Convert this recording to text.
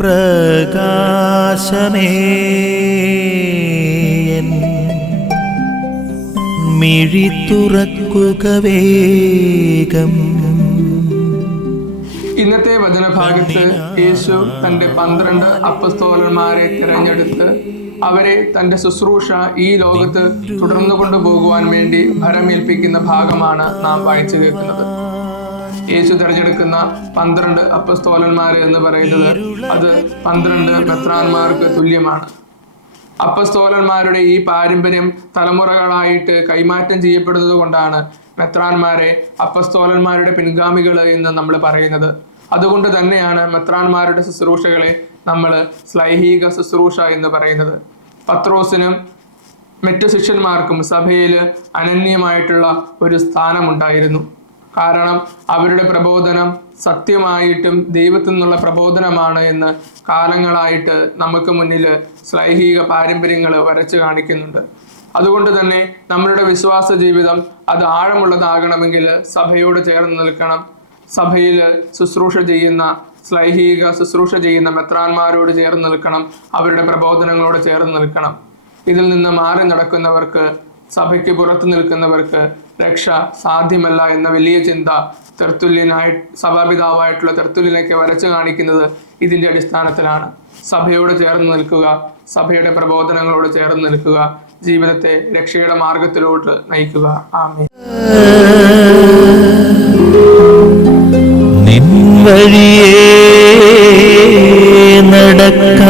പ്രകാശമേ മിഴി തുറക്കുക വേഗം. ഇന്നത്തെ വചനഭാഗത്ത് യേശു തന്റെ 12 അപ്പസ്തോലന്മാരെ തിരഞ്ഞെടുത്ത് അവരെ തന്റെ ശുശ്രൂഷ ഈ ലോകത്ത് തുടർന്നു കൊണ്ടുപോകുവാൻ വേണ്ടി ഭരമേൽപ്പിക്കുന്ന ഭാഗമാണ് നാം വായിച്ചു കേൾക്കുന്നത്. യേശു തിരഞ്ഞെടുക്കുന്ന 12 അപ്പസ്തോലന്മാര് എന്ന് പറയുന്നത് അത് 12 മെത്രാന്മാർക്ക് തുല്യമാണ്. അപ്പസ്തോലന്മാരുടെ ഈ പാരമ്പര്യം തലമുറകളായിട്ട് കൈമാറ്റം ചെയ്യപ്പെടുന്നത് കൊണ്ടാണ് മെത്രാന്മാരെ അപ്പസ്തോലന്മാരുടെ പിൻഗാമികൾ എന്ന് നമ്മൾ പറയുന്നത്. അതുകൊണ്ട് തന്നെയാണ് മെത്രാന്മാരുടെ ശുശ്രൂഷകളെ നമ്മൾ ശ്ലൈഹിക ശുശ്രൂഷ എന്ന് പറയുന്നത്. പത്രോസിനും മറ്റു ശിഷ്യന്മാർക്കും സഭയിൽ അനന്യമായിട്ടുള്ള ഒരു സ്ഥാനമുണ്ടായിരുന്നു. കാരണം അവരുടെ പ്രബോധനം സത്യമായിട്ടും ദൈവത്തിൽ നിന്നുള്ള പ്രബോധനമാണ് എന്ന് കാലങ്ങളായിട്ട് നമുക്ക് മുന്നിൽ ശ്ലൈഹിക പാരമ്പര്യങ്ങൾ വരച്ചു കാണിക്കുന്നുണ്ട്. അതുകൊണ്ട് തന്നെ നമ്മളുടെ വിശ്വാസ ജീവിതം അത് ആഴമുള്ളതാകണമെങ്കിൽ സഭയോട് ചേർന്ന് നിൽക്കണം. സഭയിൽ ശുശ്രൂഷ ചെയ്യുന്ന ശ്ലൈഹിക ശുശ്രൂഷ ചെയ്യുന്ന മെത്രാന്മാരോട് ചേർന്ന് നിൽക്കണം. അവരുടെ പ്രബോധനങ്ങളോട് ചേർന്ന് നിൽക്കണം. ഇതിൽ നിന്ന് മാറി നടക്കുന്നവർക്ക്, സഭയ്ക്ക് പുറത്തു നിൽക്കുന്നവർക്ക് രക്ഷ സാധ്യമല്ല എന്ന വലിയ ചിന്ത സഭാപിതാവായിട്ടുള്ള തെർത്തുല്യനൊക്കെ വരച്ചു കാണിക്കുന്നത് ഇതിന്റെ അടിസ്ഥാനത്തിലാണ്. സഭയോട് ചേർന്ന് നിൽക്കുക, സഭയുടെ പ്രബോധനങ്ങളോട് ചേർന്ന് നിൽക്കുക, ജീവിതത്തെ രക്ഷയുടെ മാർഗത്തിലോട്ട് നയിക്കുക. ആമേൻ. നിൻ വഴിയേ നടക്ക